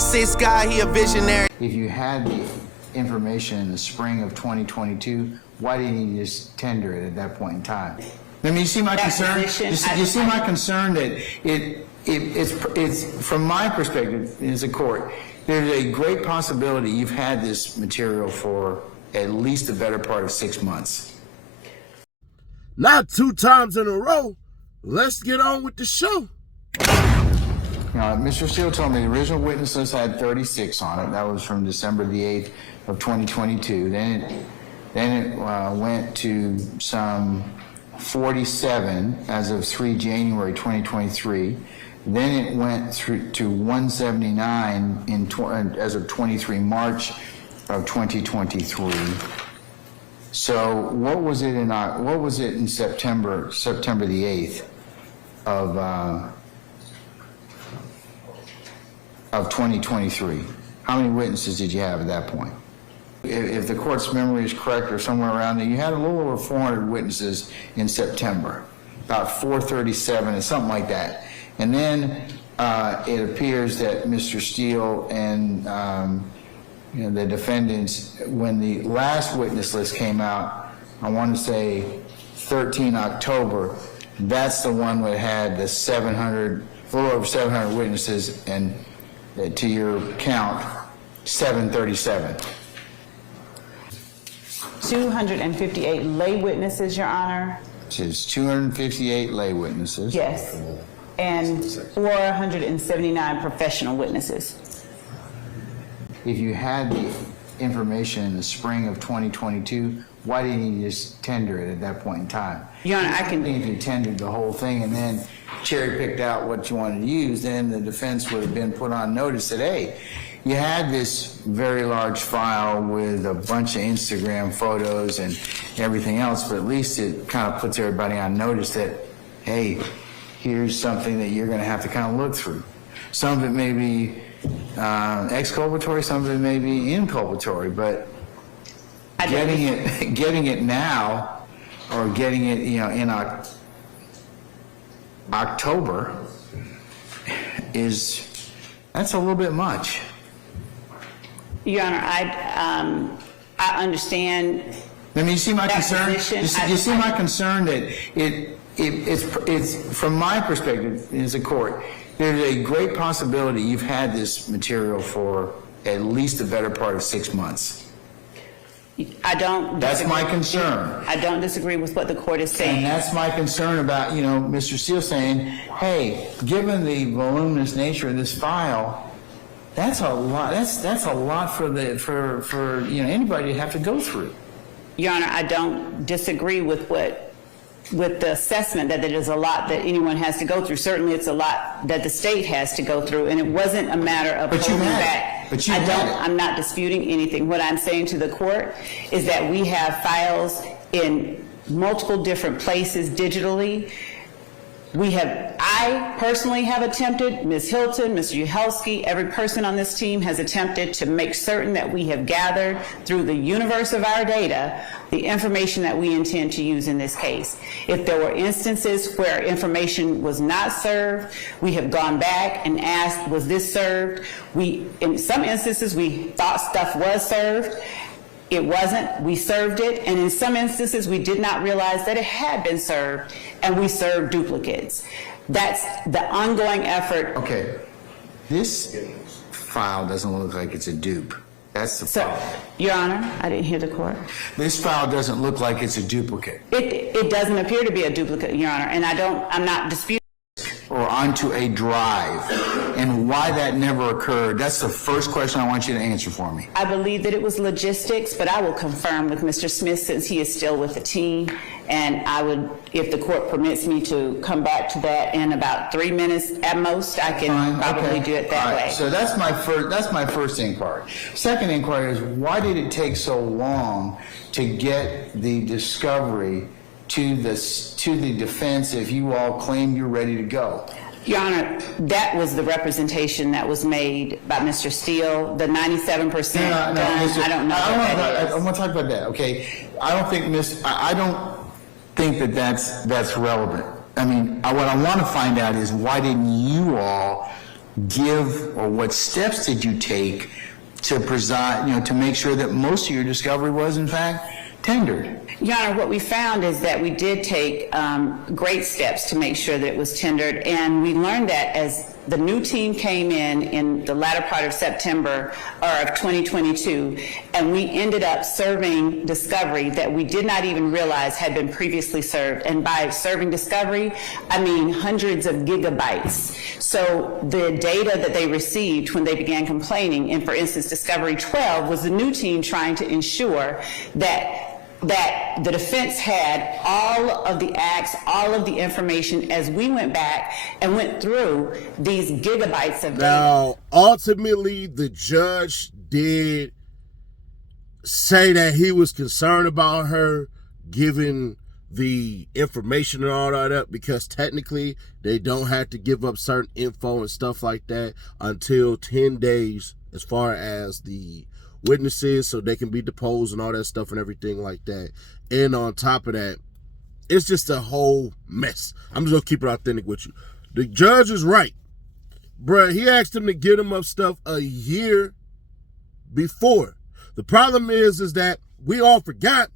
Six guy, he a visionary. If you had the information in the spring of 2022, why didn't you just tender it at that point in time? I mean, you see my concern? You see my concern that it's from my perspective as a court, there's a great possibility you've had this material for at least the better part of 6 months. Not 2 times in a row. Let's get on with the show. Mr. Steele told me the original witness list had 36 on it. That was from December the 8th of 2022. Then it went to some 47 as of 3 January 2023. Then it went through to 179 as of 23 March of 2023. So what was it in September the 8th of 2023? How many witnesses did you have at that point? If the court's memory is correct or somewhere around there, you had a little over 400 witnesses in September, about 437 and something like that. And then it appears that Mr. Steele and the defendants, when the last witness list came out, I want to say 13 October, that's the one that had the 700, a little over 700 witnesses, and to your count, 737. 258 lay witnesses, Your Honor. Which is 258 lay witnesses. Yes. And 479 professional witnesses. If you had the information in the spring of 2022, why didn't you just tender it at that point in time? Your Honor, I can... If you tendered the whole thing and then cherry-picked out what you wanted to use, then the defense would have been put on notice that, hey, you had this very large file with a bunch of Instagram photos and everything else, but at least it kind of puts everybody on notice that, hey, here's something that you're going to have to kind of look through. Some of it may be exculpatory, some of it may be inculpatory, but getting it now, or getting it, in October, that's a little bit much. Your Honor, I understand. I mean, you see my concern? You see my concern that it's from my perspective as a court, there's a great possibility you've had this material for at least the better part of 6 months. I don't disagree. That's my concern. I don't disagree with what the court is saying. And that's my concern about, Mr. Steele saying, hey, given the voluminous nature of this file, that's a lot. That's a lot for anybody to have to go through. Your Honor, I don't disagree with the assessment that it is a lot that anyone has to go through. Certainly, it's a lot that the state has to go through, and it wasn't a matter of holding back. But you had it. I'm not disputing anything. What I'm saying to the court is that we have files in multiple different places digitally. I personally have attempted, Ms. Hilton, Mr. Uhelski, every person on this team has attempted to make certain that we have gathered through the universe of our data the information that we intend to use in this case. If there were instances where information was not served, we have gone back and asked, was this served? In some instances, we thought stuff was served. It wasn't. We served it. And in some instances, we did not realize that it had been served, and we served duplicates. That's the ongoing effort. Okay. This file doesn't look like it's a dupe. That's the problem. Your Honor, I didn't hear the court. This file doesn't look like it's a duplicate. It doesn't appear to be a duplicate, Your Honor, and I'm not disputing. Or onto a drive, and why that never occurred. That's the first question I want you to answer for me. I believe that it was logistics, but I will confirm with Mr. Smith since he is still with the team, and I would, if the court permits me to come back to that in about 3 minutes at most, I can probably do it that way. So that's my first inquiry. Second inquiry is, why did it take so long to get the discovery to the defense if you all claim you're ready to go? Your Honor, that was the representation that was made by Mr. Steele, the 97% done. I don't know. I want to talk about that, okay? I don't think that's relevant. I mean, what I want to find out is, why didn't you all give, or what steps did you take to preside, to make sure that most of your discovery was in fact tendered? Your Honor, what we found is that we did take great steps to make sure that it was tendered, and we learned that as the new team came in the latter part of September of 2022, and we ended up serving discovery that we did not even realize had been previously served. And by serving discovery, I mean hundreds of gigabytes. So the data that they received when they began complaining, and for instance, Discovery 12 was the new team trying to ensure that the defense had all of the acts, all of the information as we went back and went through these gigabytes of data. Now, ultimately, the judge did say that he was concerned about her giving the information and all that up, because technically they don't have to give up certain info and stuff like that until 10 days as far as the witnesses, so they can be deposed and all that stuff and everything like that. And on top of that, it's just a whole mess. I'm just gonna keep it authentic with you. The judge is right, bruh. He asked him to get him up stuff a year before. The problem is that we all forgot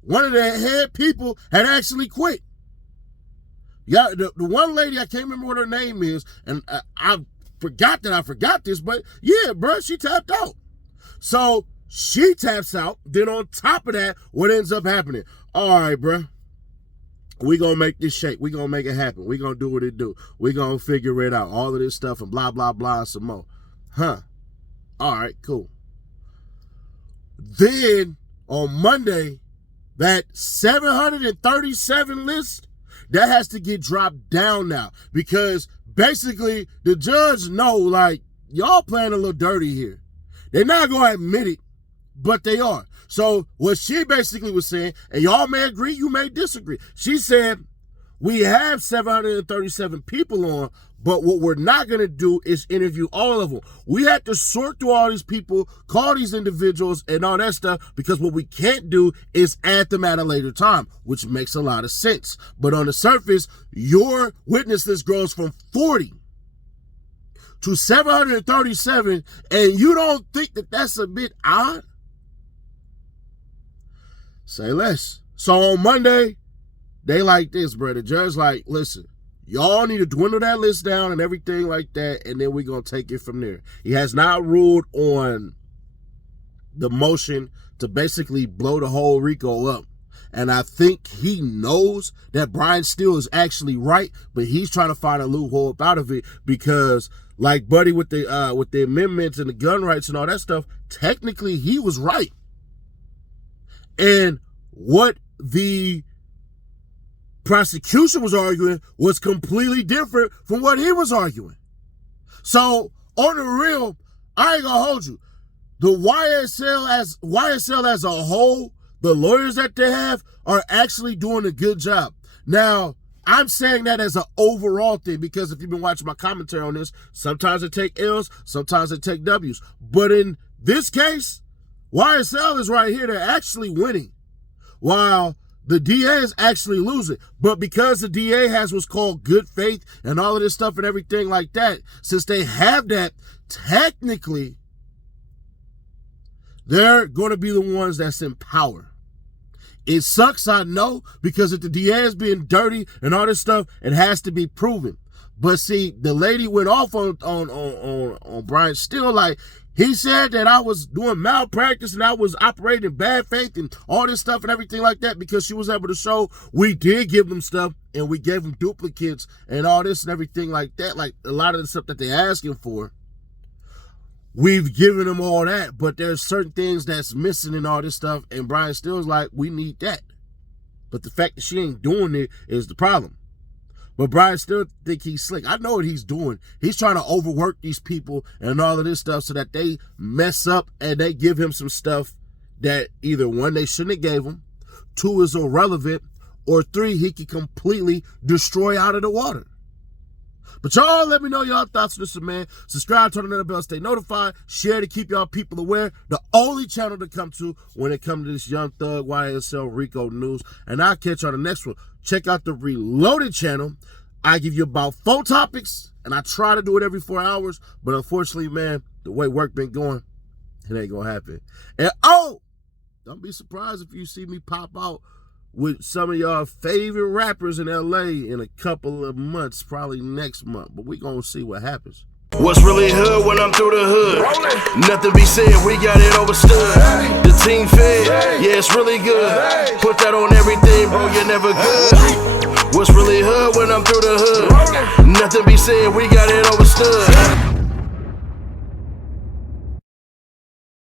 one of the head people had actually quit. Yeah, the one lady, I can't remember what her name is, and I forgot that I forgot this, but yeah, bruh, she tapped out. So she taps out. Then on top of that, what ends up happening? All right, bro. We gonna make this shake. We gonna make it happen. We gonna do what it do. We gonna figure it out. All of this stuff and blah, blah, blah, and some more. Huh. All right, cool. Then on Monday, that 737 list, that has to get dropped down now, because basically the judge know, like, y'all playing a little dirty here. They're not going to admit it, but they are. So what she basically was saying, and y'all may agree, you may disagree. She said, we have 737 people on, but what we're not going to do is interview all of them. We had to sort through all these people, call these individuals and all that stuff, because what we can't do is add them at a later time, which makes a lot of sense. But on the surface, your witness list grows from 40 to 737, and you don't think that that's a bit odd? Say less. So on Monday, they like this, bro. The judge like, listen, y'all need to dwindle that list down and everything like that, and then we're going to take it from there. He has not ruled on the motion to basically blow the whole RICO up. And I think he knows that Brian Steele is actually right, but he's trying to find a loophole up out of it, because like Buddy with the amendments and the gun rights and all that stuff, technically he was right. And what the prosecution was arguing was completely different from what he was arguing. So on the real, I ain't gonna hold you. The YSL as a whole, the lawyers that they have are actually doing a good job. Now, I'm saying that as an overall thing, because if you've been watching my commentary on this, sometimes I take L's, sometimes I take W's. But in this case, YSL is right here. They're actually winning, while the DA is actually losing. But because the DA has what's called good faith and all of this stuff and everything like that, since they have that, technically, they're going to be the ones that's in power. It sucks, I know, because if the DA is being dirty and all this stuff, it has to be proven. But see, the lady went off on Brian Steele, like, he said that I was doing malpractice and I was operating in bad faith and all this stuff and everything like that, because she was able to show we did give them stuff and we gave them duplicates and all this and everything like that. Like a lot of the stuff that they're asking for, we've given them all that, but there's certain things that's missing and all this stuff. And Brian Steele's like, we need that. But the fact that she ain't doing it is the problem. But Brian still think he's slick. I know what he's doing. He's trying to overwork these people and all of this stuff so that they mess up and they give him some stuff that either one, they shouldn't have gave him, two, is irrelevant, or three, he can completely destroy out of the water. But y'all let me know y'all thoughts on this, man. Subscribe, turn on the bell, stay notified, share to keep y'all people aware. The only channel to come to when it comes to this Young Thug YSL RICO news. And I'll catch you on the next one. Check out the Reloaded channel. I give you about 4 topics, and I try to do it every 4 hours, but unfortunately, man, the way work been going, it ain't gonna happen. And don't be surprised if you see me pop out with some of y'all favorite rappers in LA in a couple of months, probably next month, but we gonna see what happens. What's really hood when I'm through the hood? Nothing be said, we got it overstood. The team fed, yeah, it's really good. Put that on everything, bro, you're never good. What's really hood when I'm through the hood? Nothing be said, we got it overstood.